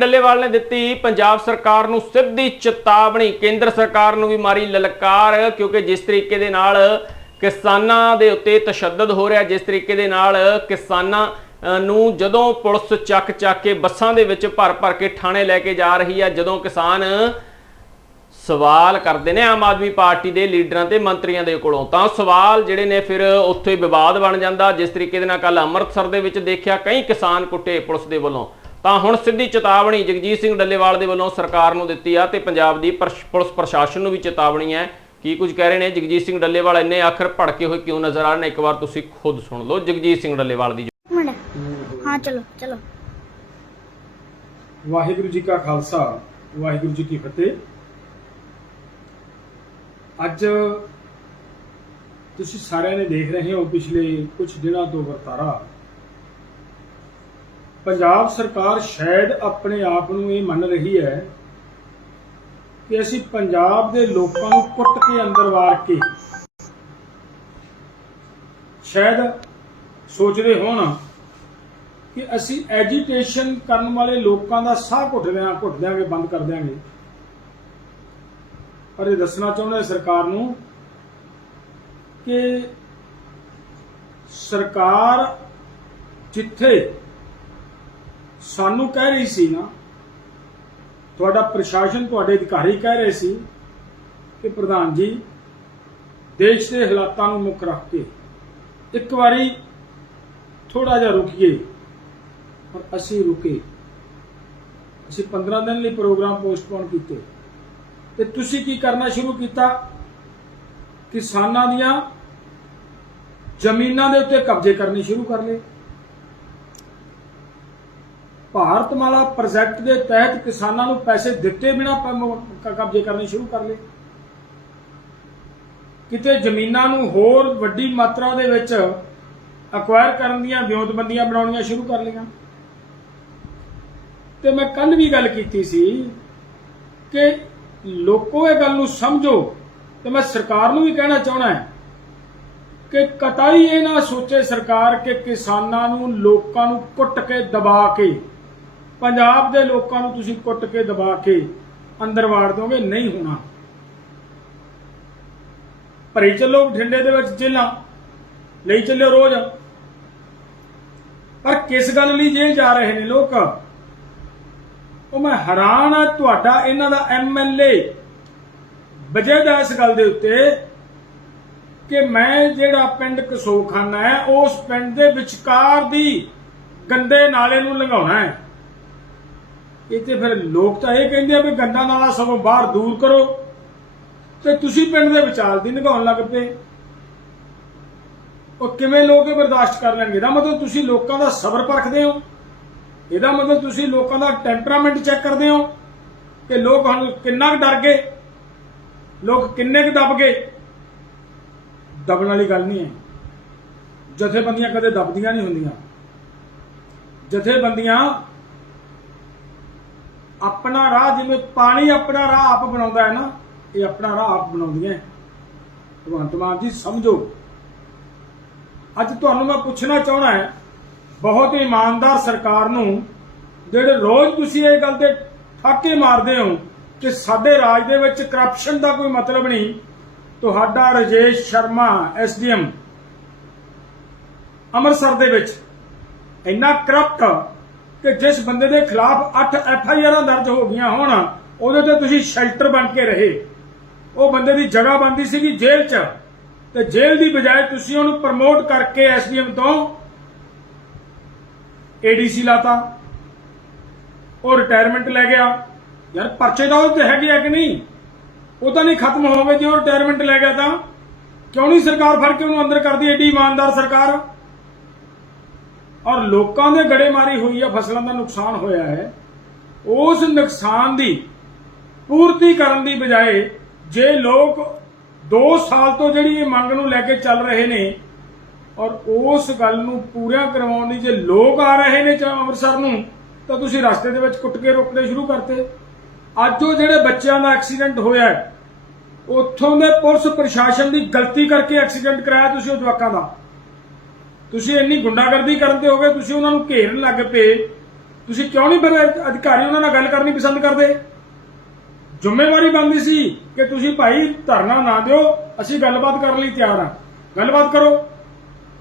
ਡੱਲੇਵਾਲ ਨੇ ਦਿੱਤੀ ਪੰਜਾਬ ਸਰਕਾਰ ਨੂੰ ਸਿੱਧੀ ਚੇਤਾਵਨੀ, ਕੇਂਦਰ ਸਰਕਾਰ ਨੂੰ ਵੀ ਮਾਰੀ ਲਲਕਾਰ, ਕਿਉਂਕਿ ਜਿਸ ਤਰੀਕੇ ਦੇ ਨਾਲ ਕਿਸਾਨਾਂ ਦੇ ਉੱਤੇ ਤਸ਼ੱਦਦ ਹੋ ਰਿਹਾ, ਜਿਸ ਤਰੀਕੇ ਦੇ ਨਾਲ ਕਿਸਾਨਾਂ ਨੂੰ ਜਦੋਂ ਪੁਲਿਸ ਚੱਕ ਚੱਕ ਕੇ ਬੱਸਾਂ ਦੇ ਵਿੱਚ ਭਰ ਭਰ ਕੇ ਥਾਣੇ ਲੈ ਕੇ ਜਾ ਰਹੀ ਹੈ ਜਦੋਂ ਕਿਸਾਨ ਸਵਾਲ ਕਰਦੇ ਨੇ ਆਮ ਆਦਮੀ ਪਾਰਟੀ ਦੇ ਲੀਡਰਾਂ ਤੇ ਮੰਤਰੀਆਂ ਦੇ ਕੋਲੋਂ, ਤਾਂ ਸਵਾਲ ਜਿਹੜੇ ਨੇ ਫਿਰ ਉੱਥੇ ਵਿਵਾਦ ਬਣ ਜਾਂਦਾ। ਜਿਸ ਤਰੀਕੇ ਦੇ ਨਾਲ ਕੱਲ ਅੰਮ੍ਰਿਤਸਰ ਦੇ ਵਿੱਚ ਦੇਖਿਆ, ਕਈ ਕਿਸਾਨ ਕੁੱਟੇ ਪੁਲਿਸ ਦੇ ਵੱਲੋਂ। ਤਾਂ ਹੁਣ ਸਿੱਧੀ ਚੇਤਾਵਨੀ ਜਗਜੀਤ ਸਿੰਘ ਡੱਲੇਵਾਲ ਦੇ ਵੱਲੋਂ ਸਰਕਾਰ ਨੂੰ ਦਿੱਤੀ ਆ ਤੇ ਪੰਜਾਬ ਦੀ ਪੁਲਿਸ ਪ੍ਰਸ਼ਾਸਨ ਨੂੰ ਵੀ ਚੇਤਾਵਨੀ ਹੈ। ਕੀ ਕੁਝ ਕਹਿ ਰਹੇ ਨੇ? ਜਗਜੀਤ ਸਿੰਘ ਡੱਲੇਵਾਲ ਇੰਨੇ ਆਖਰ ਭੜਕੇ ਹੋਏ ਕਿਉਂ ਨਜ਼ਰ ਆ ਰਹੇ ਨੇ? ਇੱਕ ਵਾਰ ਤੁਸੀਂ ਖੁਦ ਸੁਣ ਲਓ ਜਗਜੀਤ ਸਿੰਘ ਡੱਲੇਵਾਲ ਦੀ ਹਾਂ ਚਲੋ ਚਲੋ। ਵਾਹਿਗੁਰੂ ਜੀ ਕਾ ਖਾਲਸਾ ਵਾਹਿਗੁਰੂ ਜੀ ਕੀ ਫਤਿਹ। ਅੱਜ ਤੁਸੀਂ ਸਾਰਿਆਂ ਨੇ ਦੇਖ ਰਹੇ ਹੋ ਪਿਛਲੇ ਕੁਝ ਦਿਨਾਂ ਤੋਂ ਵਰਤਾਰਾ ਪੰਜਾਬ ਸਰਕਾਰ ਸ਼ਾਇਦ ਆਪਣੇ ਆਪ ਨੂੰ ਇਹ ਮੰਨ ਰਹੀ ਹੈ ਕਿ ਅਸੀਂ ਪੰਜਾਬ ਦੇ ਲੋਕਾਂ ਨੂੰ ਕੁੱਟ ਕੇ ਅੰਦਰ ਵਾਰ ਕੇ ਸ਼ਾਇਦ ਸੋਚਦੇ ਹੋਣ ਕਿ ਅਸੀਂ ਐਜੀਟੇਸ਼ਨ ਕਰਨ ਵਾਲੇ ਲੋਕਾਂ ਦਾ ਸਾਹ ਘੁੱਟ ਦਿਆਂ, ਘੁੱਟ ਦਿਆਂਗੇ, ਬੰਦ ਕਰ ਦਿਆਂਗੇ। ਪਰ ਇਹ ਦੱਸਣਾ ਚਾਹੁੰਦਾ ਸਰਕਾਰ ਨੂੰ ਕਿ ਸਰਕਾਰ ਜਿੱਥੇ ਸਾਨੂੰ ਕਹਿ ਰਹੀ ਸੀ ਨਾ, ਤੁਹਾਡਾ ਪ੍ਰਸ਼ਾਸਨ ਤੁਹਾਡੇ ਅਧਿਕਾਰੀ ਕਹਿ ਰਹੇ ਸੀ ਕਿ ਪ੍ਰਧਾਨ ਜੀ, ਦੇਸ਼ ਦੇ ਹਾਲਾਤਾਂ ਨੂੰ ਮੁੱਖ ਰੱਖ ਕੇ ਇੱਕ ਵਾਰੀ ਥੋੜਾ ਜਿਹਾ ਰੁਕੀਏ ਪਰ ਅਸੀਂ ਰੁਕੇ। ਅਸੀਂ 15 ਦਿਨ ਲਈ ਪ੍ਰੋਗਰਾਮ ਪੋਸਟਪੋਨ ਕੀਤੇ। ਤੇ ਤੁਸੀਂ ਕੀ ਕਰਨਾ ਸ਼ੁਰੂ ਕੀਤਾ? ਕਿਸਾਨਾਂ ਦੀਆਂ ਜ਼ਮੀਨਾਂ ਦੇ ਉੱਤੇ ਕਬਜ਼ੇ ਕਰਨੇ ਸ਼ੁਰੂ ਕਰ ਲਏ। ਭਾਰਤਮਾਲਾ ਪ੍ਰੋਜੈਕਟ ਦੇ ਤਹਿਤ ਕਿਸਾਨਾਂ ਨੂੰ ਪੈਸੇ ਦਿੱਤੇ ਬਿਨਾ ਕਬਜ਼ੇ ਕਰਨੇ ਸ਼ੁਰੂ ਕਰ ਲਏ। ਕਿਤੇ ਜ਼ਮੀਨਾਂ ਨੂੰ ਹੋਰ ਵੱਡੀ ਮਾਤਰਾ ਦੇ ਵਿੱਚ ਅਕਵਾਇਰ ਕਰਨ ਦੀਆਂ ਵਿਉਂਤਬੰਦੀਆਂ ਬਣਾਉਣੀਆਂ ਸ਼ੁਰੂ ਕਰ ਲਈਆਂ। ਤੇ ਮੈਂ ਕੱਲ ਵੀ ਗੱਲ ਕੀਤੀ ਸੀ ਕਿ ਲੋਕੋ ਇਹ ਗੱਲ ਨੂੰ ਸਮਝੋ, ਤੇ ਮੈਂ ਸਰਕਾਰ ਨੂੰ ਵੀ ਕਹਿਣਾ ਚਾਹਣਾ ਹੈ ਕਿ ਕਤਾਈ ਇਹ ਨਾ ਸੋਚੇ ਸਰਕਾਰ ਕਿ ਕਿਸਾਨਾਂ ਨੂੰ ਲੋਕਾਂ ਨੂੰ ਕੁੱਟ ਕੇ ਦਬਾ ਕੇ ਪੰਜਾਬ ਦੇ ਲੋਕਾਂ ਨੂੰ ਤੁਸੀਂ ਕੁੱਟ ਕੇ ਦਬਾ ਕੇ ਅੰਦਰ ਵਾੜ ਦੋਗੇ, ਨਹੀਂ ਹੋਣਾ। ਭਰੀ ਚੱਲੋ ਬਠਿੰਡੇ ਦੇ ਵਿੱਚ ਜੇਲਾਂ, ਲਈ ਚੱਲਿਓ ਰੋਜ਼। ਪਰ ਕਿਸ ਗੱਲ ਲਈ ਜੇਲ੍ਹ ਜਾ ਰਹੇ ਨੇ ਲੋਕ? ਉਹ ਮੈਂ ਹੈਰਾਨ ਆ, ਤੁਹਾਡਾ ਇਹਨਾਂ ਦਾ ਐਮਐਲਏ ਵਜੇਦਾ ਇਸ ਗੱਲ ਦੇ ਉੱਤੇ ਕਿ ਮੈਂ ਜਿਹੜਾ ਪਿੰਡ ਕਸੋਖਾਨਾ ਹੈ, ਉਸ ਪਿੰਡ ਦੇ ਵਿਚਕਾਰ ਦੀ ਗੰਦੇ ਨਾਲੇ ਨੂੰ ਲੰਘਾਉਣਾ ਹੈ। ਇਹ ਤੇ ਫਿਰ ਲੋਕ ਤਾਂ ਇਹ ਕਹਿੰਦੇ ਆ ਵੀ ਗੰਦਾ ਨਾਲਾ ਸਗੋਂ ਬਾਹਰ ਦੂਰ ਕਰੋ। ਤੇ ਤੁਸੀਂ ਪਿੰਡ ਦੇ ਵਿਚਾਰ ਦੀ ਲੰਘਾਉਣ ਲੱਗ ਪਏ। ਉਹ ਕਿਵੇਂ ਲੋਕ ਇਹ ਬਰਦਾਸ਼ਤ ਕਰ ਲੈਣਗੇ? ਇਹਦਾ ਮਤਲਬ ਤੁਸੀਂ ਲੋਕਾਂ ਦਾ ਸਬਰ ਪਰਖਦੇ ਹੋ। ਇਹਦਾ ਮਤਲਬ ਤੁਸੀਂ ਲੋਕਾਂ ਦਾ ਟੈਂਪਰਾਮੈਂਟ ਚੈੱਕ ਕਰਦੇ ਹੋ ਕਿ ਲੋਕ ਹੁਣ ਕਿੰਨਾ ਕੁ ਡਰ ਗਏ, ਲੋਕ ਕਿੰਨੇ ਕੁ ਦਬ ਗਏ। ਦਬਣ ਵਾਲੀ ਗੱਲ ਨਹੀਂ ਹੈ। ਜਥੇਬੰਦੀਆਂ ਕਦੇ ਦਬਦੀਆਂ ਨਹੀਂ ਹੁੰਦੀਆਂ। ਜਥੇਬੰਦੀਆਂ ਆਪਣਾ ਰਾਹ, ਜਿਵੇਂ ਪਾਣੀ ਆਪਣਾ ਰਾਹ ਆਪ ਬਣਾਉਂਦਾ ਹੈ ਨਾ, ਇਹ ਆਪਣਾ ਰਾਹ ਆਪ ਬਣਾਉਂਦੀਆਂ ਹੈ। ਭਗਵੰਤ ਮਾਨ ਜੀ, ਸਮਝੋ ਅੱਜ ਤੁਹਾਨੂੰ ਮੈਂ ਪੁੱਛਣਾ ਚਾਹਣਾ ਹੈ, ਬਹੁਤ ਇਮਾਨਦਾਰ ਸਰਕਾਰ ਨੂੰ, ਜਿਹੜੇ ਰੋਜ਼ ਤੁਸੀਂ ਇਹ ਗੱਲ ਤੇ ਠਾਕੇ ਮਾਰਦੇ ਹੋ ਕਿ ਸਾਡੇ ਰਾਜ ਦੇ ਵਿੱਚ ਕਰਪਸ਼ਨ ਦਾ ਕੋਈ ਮਤਲਬ ਨਹੀਂ, ਤੁਹਾਡਾ ਰਜੇਸ਼ ਸ਼ਰਮਾ ਐਸਡੀਐਮ ਅੰਮ੍ਰਿਤਸਰ ਦੇ ਵਿੱਚ ਇੰਨਾ ਕਰਪਟ ਕਿ ਜਿਸ ਬੰਦੇ ਦੇ ਖਿਲਾਫ 8 ਐਫ ਆਈ ਆਰਾਂ ਦਰਜ ਹੋ ਗਈਆਂ ਹੋਣ, ਉਹਦੇ ਤੇ ਤੁਸੀਂ ਸ਼ੈਲਟਰ ਬਣ ਕੇ ਰਹੇ। ਉਹ ਬੰਦੇ ਦੀ ਜਗ੍ਹਾ ਬਣਦੀ ਸੀਗੀ ਜੇਲ੍ਹ 'ਚ। ਤੇ ਜੇਲ੍ਹ ਦੀ ਬਜਾਏ ਤੁਸੀਂ ਉਹਨੂੰ ਪ੍ਰਮੋਟ ਕਰਕੇ ਐਸਡੀਐਮ ਤੋਂ ਏਡੀਸੀ ਲਾਤਾ। ਉਹ ਰਿਟਾਇਰਮੈਂਟ ਲੈ ਗਿਆ। ਯਾਰ ਪਰਚੇ ਤਾਂ ਉਹ ਤੇ ਹੈਗੇ ਆ ਕਿ ਨਹੀਂ? ਉਹ ਤਾਂ ਨਹੀਂ ਖਤਮ ਹੋ ਗਏ ਜੇ ਉਹ ਰਿਟਾਇਰਮੈਂਟ ਲੈ ਗਿਆ ਤਾਂ ਕਿਉਂ ਨਹੀਂ ਸਰਕਾਰ ਫੜ ਕੇ ਉਹਨੂੰ ਅੰਦਰ ਕਰਦੀ ਏਡੀ ਇਮਾਨਦਾਰ ਸਰਕਾਰ? ਔਰ ਲੋਕਾਂ ਦੇ ਗੜੇਮਾਰੀ ਹੋਈ ਆ, ਫਸਲਾਂ ਦਾ ਨੁਕਸਾਨ ਹੋਇਆ ਹੈ, ਉਸ ਨੁਕਸਾਨ ਦੀ ਪੂਰਤੀ ਕਰਨ ਦੀ ਬਜਾਏ ਜੇ ਲੋਕ 2 ਸਾਲ ਤੋਂ ਜਿਹੜੀ ਇਹ ਮੰਗ ਨੂੰ ਲੈ ਕੇ ਚੱਲ ਰਹੇ ਨੇ ਔਰ ਉਸ ਗੱਲ ਨੂੰ ਪੂਰਾ ਕਰਵਾਉਣ ਲਈ ਜੇ ਲੋਕ ਆ ਰਹੇ ਨੇ ਚਾਹ ਅੰਮ੍ਰਿਤਸਰ ਨੂੰ, ਤਾਂ ਤੁਸੀਂ ਰਸਤੇ ਦੇ ਵਿੱਚ ਕੁੱਟ ਕੇ ਰੋਕਣੇ ਸ਼ੁਰੂ ਕਰਤੇ। ਅੱਜ ਉਹ ਜਿਹੜੇ ਬੱਚਿਆਂ ਦਾ ਐਕਸੀਡੈਂਟ ਹੋਇਆ ਉੱਥੋਂ ਦੇ ਪੁਲਿਸ ਪ੍ਰਸ਼ਾਸਨ ਦੀ ਗਲਤੀ ਕਰਕੇ ਐਕਸੀਡੈਂਟ ਕਰਾਇਆ ਤੁਸੀਂ ਉਹ ਜਵਾਕਾਂ ਦਾ। ਤੁਸੀਂ ਇੰਨੀ ਗੁੰਡਾਗਰਦੀ ਕਰਨ ਤੇ ਹੋਗੇ, ਤੁਸੀਂ ਉਹਨਾਂ ਨੂੰ ਘੇਰਨ ਲੱਗ ਪਏ। ਤੁਸੀਂ ਕਿਉਂ ਨਹੀਂ ਫਿਰ ਅਧਿਕਾਰੀ ਉਹਨਾਂ ਨਾਲ ਗੱਲ ਕਰਨੀ ਪਸੰਦ ਕਰਦੇ? ਜ਼ਿੰਮੇਵਾਰੀ ਬਣਦੀ ਸੀ ਕਿ ਤੁਸੀਂ ਭਾਈ ਧਰਨਾ ਨਾ ਦਿਓ, ਅਸੀਂ ਗੱਲਬਾਤ ਕਰਨ ਲਈ ਤਿਆਰ ਹਾਂ। ਗੱਲਬਾਤ ਕਰੋ।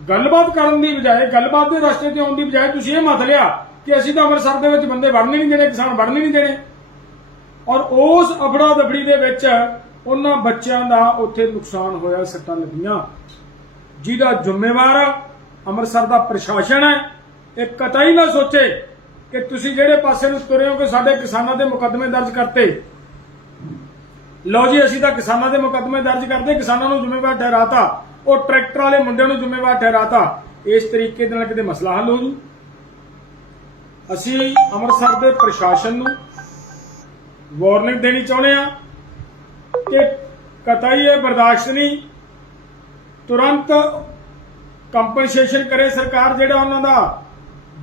ਗੱਲਬਾਤ ਕਰਨ ਦੀ ਬਜਾਏ, ਗੱਲਬਾਤ ਦੇ ਰਸਤੇ ਤੇ ਆਉਣ ਦੀ ਬਜਾਏ ਤੁਸੀਂ ਇਹ ਮਤ ਲਿਆ ਕਿ ਅਸੀਂ ਤਾਂ ਅੰਮ੍ਰਿਤਸਰ ਦੇ ਵਿੱਚ ਬੰਦੇ ਵੜਨੇ ਹੀ ਨਹੀਂ ਦੇਣੇ, ਕਿਸਾਨ ਵੜਨੇ ਹੀ ਨਹੀਂ ਦੇਣੇ। ਔਰ ਉਸ ਅਫੜਾ ਦਫੜੀ ਦੇ ਵਿੱਚ ਉਹਨਾਂ ਬੱਚਿਆਂ ਦਾ ਉੱਥੇ ਨੁਕਸਾਨ ਹੋਇਆ, ਸੱਟਾਂ ਲੱਗੀਆਂ। ਜਿਹਦਾ ਜ਼ਿੰਮੇਵਾਰ ਅੰਮ੍ਰਿਤਸਰ ਦਾ ਪ੍ਰਸ਼ਾਸਨ ਹੈ, ਇਹ ਕਤਈ ਨਾ ਸੋਚੇ ਕਿ ਤੁਸੀਂ ਜਿਹੜੇ ਪਾਸੇ ਨੂੰ ਤੁਰੇ ਹੋ ਕਿ ਸਾਡੇ ਕਿਸਾਨਾਂ ਦੇ ਮੁਕੱਦਮੇ ਦਰਜ ਕਰਤੇ। ਲਓ ਜੀ, ਅਸੀਂ ਤਾਂ ਕਿਸਾਨਾਂ ਦੇ ਮੁਕੱਦਮੇ ਦਰਜ ਕਰਦੇ, ਕਿਸਾਨਾਂ ਨੂੰ ਜ਼ਿੰਮੇਵਾਰ ਠਹਿਰਾਤਾ, ਉਹ ਟਰੈਕਟਰ ਵਾਲੇ ਮੁੰਡਿਆਂ ਨੂੰ ਜ਼ਿੰਮੇਵਾਰ ਠਹਿਰਾਤਾ। ਇਸ ਤਰੀਕੇ ਦੇ ਨਾਲ ਕਿਤੇ ਮਸਲਾ ਹੱਲ ਹੋ ਜੂ। ਅਸੀਂ ਅੰਮ੍ਰਿਤਸਰ ਦੇ ਪ੍ਰਸ਼ਾਸਨ ਨੂੰ ਵਾਰਨਿੰਗ ਦੇਣੀ ਚਾਹੁੰਦੇ ਆ ਕਿ ਕਤਈ ਇਹ ਬਰਦਾਸ਼ਤ ਨਹੀਂ, ਤੁਰੰਤ ਕੰਪਨਸੇਸ਼ਨ ਕਰੇ ਸਰਕਾਰ ਜਿਹੜਾ ਉਹਨਾਂ ਦਾ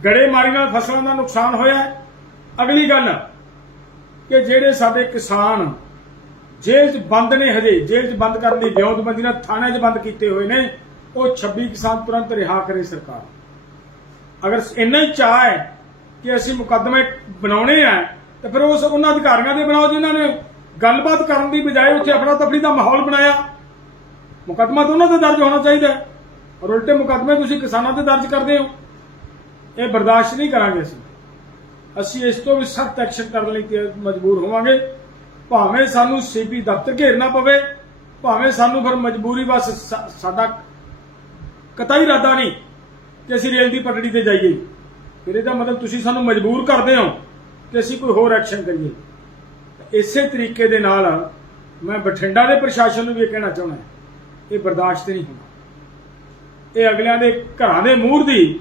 ਗੜੇਮਾਰੀ ਨਾਲ ਫਸਲਾਂ ਦਾ ਨੁਕਸਾਨ ਹੋਇਆ ਅਗਲੀ ਗੱਲ ਕਿ ਜਿਹੜੇ ਸਾਡੇ ਕਿਸਾਨ ਜੇਲ੍ਹ 'ਚ ਬੰਦ ਨੇ ਹਜੇ, ਜੇਲ੍ਹ 'ਚ ਬੰਦ ਕਰਨ ਦੀ ਵਿਉਂਤਬੰਦੀ ਨਾਲ ਥਾਣੇ 'ਚ ਬੰਦ ਕੀਤੇ ਹੋਏ ਨੇ, ਉਹ 26 ਕਿਸਾਨ ਤੁਰੰਤ ਰਿਹਾ ਕਰੇ ਸਰਕਾਰ। ਅਗਰ ਇੰਨਾ ਹੀ ਚਾਹ ਹੈ ਕਿ ਅਸੀਂ ਮੁਕੱਦਮੇ ਬਣਾਉਣੇ ਆ, ਤੇ ਫਿਰ ਉਸ ਉਹਨਾਂ ਅਧਿਕਾਰੀਆਂ ਦੇ ਬਣਾਓ ਜਿਨ੍ਹਾਂ ਨੇ ਗੱਲਬਾਤ ਕਰਨ ਦੀ ਬਜਾਏ ਉੱਥੇ ਅਫੜਾ ਤਫੜੀ ਦਾ ਮਾਹੌਲ ਬਣਾਇਆ। ਮੁਕੱਦਮਾ ਤਾਂ ਉਹਨਾਂ ਦਾ ਦਰਜ ਹੋਣਾ ਚਾਹੀਦਾ ਹੈ। ਔਰ ਉਲਟੇ ਮੁਕੱਦਮੇ ਤੁਸੀਂ ਕਿਸਾਨਾਂ ਤੇ ਦਰਜ ਕਰਦੇ ਹੋ। ਇਹ ਬਰਦਾਸ਼ਤ ਨਹੀਂ ਕਰਾਂਗੇ ਅਸੀਂ। ਅਸੀਂ ਇਸ ਤੋਂ ਵੀ ਸਖਤ ਐਕਸ਼ਨ ਕਰਨ ਲਈ ਮਜਬੂਰ ਹੋਵਾਂਗੇ। ਭਾਵੇਂ ਸਾਨੂੰ ਸੀਪੀ ਦਫ਼ਤਰ ਘੇਰਨਾ ਪਵੇ, ਭਾਵੇਂ ਸਾਨੂੰ ਫਿਰ ਮਜਬੂਰੀ ਬਸ ਸਾਡਾ ਕਤਈ ਇਰਾਦਾ ਨਹੀਂ ਕਿ ਅਸੀਂ ਰੇਲ ਦੀ ਪਟੜੀ ਤੇ ਜਾਈਏ। ਫਿਰ ਇਹਦਾ ਮਤਲਬ ਤੁਸੀਂ ਸਾਨੂੰ ਮਜਬੂਰ ਕਰਦੇ ਹੋ ਕਿ ਅਸੀਂ ਕੋਈ ਹੋਰ ਐਕਸ਼ਨ ਕਰੀਏ। ਇਸੇ ਤਰੀਕੇ ਦੇ ਨਾਲ ਮੈਂ ਬਠਿੰਡਾ ਦੇ ਪ੍ਰਸ਼ਾਸਨ ਨੂੰ ਵੀ ਇਹ ਕਹਿਣਾ ਚਾਹੁੰਦਾ ਇਹ ਬਰਦਾਸ਼ਤ ਨਹੀਂ ਹੋਣਾ। ਇਹ ਅਗਲਿਆਂ ਦੇ ਘਰਾਂ ਦੇ ਮੂਹਰ ਦੀ।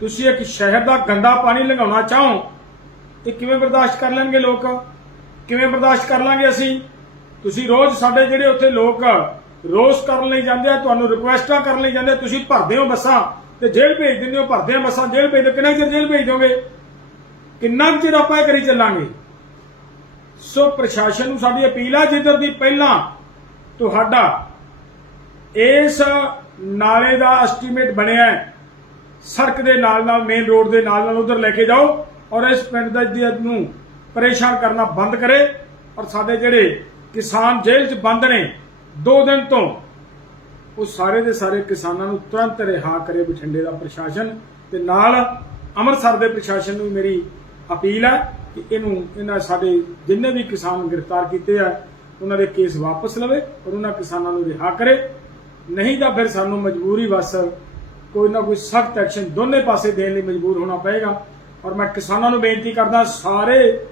ਤੁਸੀਂ ਇੱਕ ਸ਼ਹਿਰ ਦਾ ਗੰਦਾ ਪਾਣੀ ਲੰਘਾਉਣਾ ਚਾਹੋ, ਤੇ ਕਿਵੇਂ ਬਰਦਾਸ਼ਤ ਕਰ ਲੈਣਗੇ ਲੋਕ? ਕਿਵੇਂ ਬਰਦਾਸ਼ਤ ਕਰ ਲਾਂਗੇ ਅਸੀਂ? ਤੁਸੀਂ ਰੋਜ਼ ਸਾਡੇ ਜਿਹੜੇ ਉੱਥੇ ਲੋਕ ਰੋਸ ਕਰਨ ਲਈ ਜਾਂਦੇ ਆ, ਤੁਹਾਨੂੰ ਰਿਕੁਐਸਟਾਂ ਕਰਨ ਲਈ ਜਾਂਦੇ ਤੁਸੀਂ ਭਰਦੇ ਹੋ ਬੱਸਾਂ ਤੇ ਜੇਲ੍ਹ ਭੇਜ ਦਿੰਦੇ ਹੋ, ਭਰਦੇ ਆ ਬੱਸਾਂ, ਜੇਲ੍ਹ ਭੇਜ ਦਿਓ, ਕਿੰਨਾ ਚਿਰ ਜੇਲ੍ਹ ਭੇਜ ਦੋਗੇ ਕਿੰਨਾ ਕੁ ਚਿਰ ਆਪਾਂ ਇਹ ਕਰੀ ਚੱਲਾਂਗੇ? ਸੋ ਪ੍ਰਸ਼ਾਸਨ ਨੂੰ ਸਾਡੀ ਅਪੀਲ ਆ, ਜਿੱਧਰ ਦੀ ਪਹਿਲਾਂ ਤੁਹਾਡਾ ਇਸ ਨਾਲੇ ਦਾ ਐਸਟੀਮੇਟ ਬਣਿਆ ਹੈ। ਸੜਕ ਦੇ ਨਾਲ ਨਾਲ ਮੇਨ ਰੋਡ ਦੇ ਨਾਲ ਨਾਲ ਉਧਰ ਲੈ ਕੇ ਜਾਓ ਔਰ ਇਸ ਪਿੰਡ ਦਾ ਜੀ ਨੂੰ ਪਰੇਸ਼ਾਨ ਕਰਨਾ ਬੰਦ ਕਰੇ ਔਰ ਸਾਡੇ ਜਿਹੜੇ ਕਿਸਾਨ ਜੇਲ੍ਹ 'ਚ ਬੰਦ ਨੇ 2 ਦਿਨ ਤੋਂ, ਉਹ ਸਾਰੇ ਦੇ ਸਾਰੇ ਕਿਸਾਨਾਂ ਨੂੰ ਤੁਰੰਤ ਰਿਹਾ ਕਰੇ ਬਠਿੰਡੇ ਦਾ ਪ੍ਰਸ਼ਾਸਨ ਤੇ ਨਾਲ ਅੰਮ੍ਰਿਤਸਰ ਦੇ ਪ੍ਰਸ਼ਾਸਨ ਨੂੰ ਮੇਰੀ ਅਪੀਲ ਹੈ ਕਿ ਇਹਨੂੰ, ਇਹਨਾਂ ਸਾਡੇ ਜਿੰਨੇ ਵੀ ਕਿਸਾਨ ਗ੍ਰਿਫਤਾਰ ਕੀਤੇ ਆ, ਉਹਨਾਂ ਦੇ ਕੇਸ ਵਾਪਸ ਲਵੇ ਔਰ ਉਹਨਾਂ ਕਿਸਾਨਾਂ ਨੂੰ ਰਿਹਾ ਕਰੇ। ਨਹੀਂ ਤਾਂ ਫਿਰ ਸਾਨੂੰ ਮਜਬੂਰੀ ਵਸ ਕੋਈ ਨਾ ਕੋਈ ਸਖਤ ਐਕਸ਼ਨ ਦੋਨੇ ਪਾਸੇ ਦੇਣ ਲਈ ਮਜਬੂਰ ਹੋਣਾ ਪਏਗਾ। ਔਰ ਮੈਂ ਕਿਸਾਨਾਂ ਨੂੰ ਬੇਨਤੀ ਕਰਦਾ, ਸਾਰੇ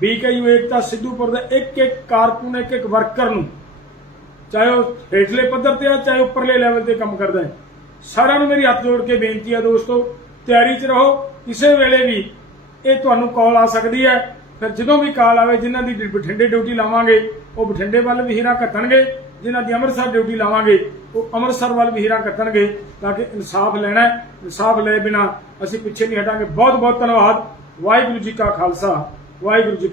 ਬੀਕੇਯੂ ਏਕਤਾ ਸਿੱਧੂਪੁਰ ਦੇ ਇੱਕ ਇੱਕ ਕਾਰਕੁਨ, ਇੱਕ ਇੱਕ ਵਰਕਰ ਨੂੰ, ਚਾਹੇ ਉਹ ਹੇਠਲੇ ਪੱਧਰ ਤੇ ਆ, ਚਾਹੇ ਉੱਪਰਲੇ ਲੈਵਲ ਤੇ ਕੰਮ ਕਰਦਾ ਹੈ। ਸਾਰਿਆਂ ਨੂੰ ਮੇਰੀ ਹੱਥ ਜੋੜ ਕੇ ਬੇਨਤੀ ਹੈ ਦੋਸਤੋ, ਤਿਆਰੀ 'ਚ ਰਹੋ। ਕਿਸੇ ਵੇਲੇ ਵੀ ਇਹ ਤੁਹਾਨੂੰ ਕਾਲ ਆ ਸਕਦੀ ਹੈ। ਫਿਰ ਜਦੋਂ ਵੀ ਕਾਲ ਆਵੇ, ਜਿਨ੍ਹਾਂ ਦੀ ਬਠਿੰਡੇ ਡਿਊਟੀ ਲਾਵਾਂਗੇ, ਉਹ ਬਠਿੰਡੇ ਵੱਲ ਵੀ ਹੀਰਾ ਘੱਟਣਗੇ। ਜਿਨ੍ਹਾਂ ਦੀ ਅੰਮ੍ਰਿਤਸਰ ਡਿਊਟੀ ਲਾਵਾਂਗੇ ਉਹ ਅੰਮ੍ਰਿਤਸਰ ਵੱਲ ਵੀ ਹੀਰਾ ਕੱਟਣਗੇ ਤਾਂ ਕਿ ਇਨਸਾਫ ਲੈਣਾ ਹੈ, ਇਨਸਾਫ ਲਏ ਬਿਨਾ ਅਸੀਂ ਪਿੱਛੇ ਨਹੀਂ ਹਟਾਂਗੇ। ਬਹੁਤ ਬਹੁਤ ਧੰਨਵਾਦ। ਵਾਹਿਗੁਰੂ ਜੀ ਕਾ ਖਾਲਸਾ, ਵਾਹਿਗੁਰੂ ਜੀ